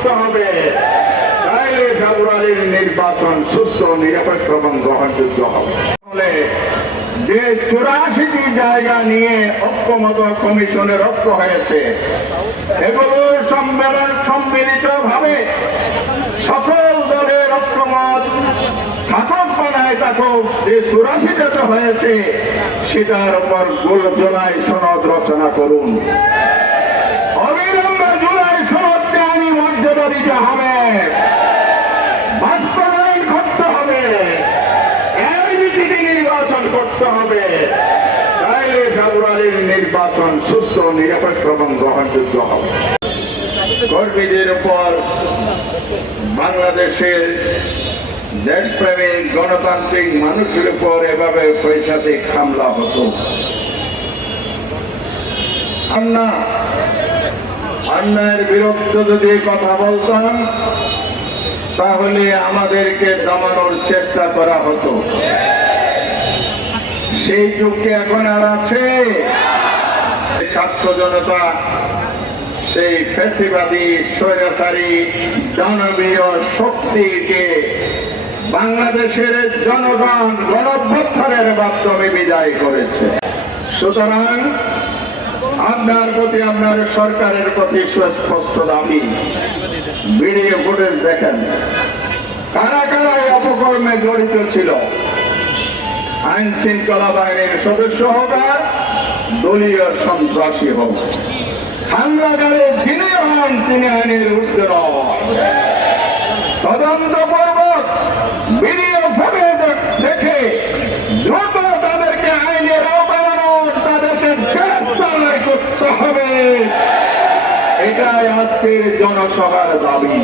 করতে হবে, তাইলে ফেব্রুয়ারির নির্বাচন সুস্থ, নিরপেক্ষ এবং গ্রহণযোগ্য হবে। যে 84টি জায়গা নিয়ে ঐক্যমত কমিশনের ঐক্য হয়েছে, এগুলো সম্মিলিত ভাবে সকল দলের ঐক্যমত থাকুক বা নাই থাকুক, যে 84টা হয়েছে সেটার উপর জুলাই সনদ রচনা করুন। অবিলম্বে জুলাই সনদকে আইনি মর্যাদা দিতে হবে, বাস্তবায়ন করতে হবে, নির্বাচন করতে হবে, তাইলে ফেব্রুয়ারির নির্বাচন সুস্থ, নিরপেক্ষ এবং গ্রহণযোগ্য হবে। কর্মীদের উপর বাংলাদেশের দেশপ্রেমিক গণতান্ত্রিক মানুষের উপর এভাবে পৈশাচিক হামলা হতো না। অন্যায়ের বিরুদ্ধে যদি কথা বলতাম তাহলে আমাদেরকে দমানোর চেষ্টা করা হতো। সেই যুগকে এখন আর আছে? ছাত্র জনতা সেই ফ্যাসিবাদী স্বৈরাচারী দানবীয় শক্তিকে বাংলাদেশের জনগণ গণঅভ্যুত্থানের মাধ্যমে বিদায় করেছে। সুতরাং আপনার প্রতি, আপনার সরকারের প্রতি সুস্পষ্ট দাবি, ভিডিও ফুটেজ দেখেন, কারা কারা এই অপকর্মে জড়িত ছিল। আইন শৃঙ্খলা বাহিনীর সদস্য হোক আর দলীয় সন্ত্রাসী হোক, হামলাকারী যিনি হন তিনি আইনের ঊর্ধ্বে নয়। তদন্তপূর্বক ভিডিও ফুটেজ দেখে দ্রুত তাদেরকে আইনের আওতায় আনুন, তাদেরকে গ্রেফতার করতে হবে। এটাই আজকের জনসভার দাবি।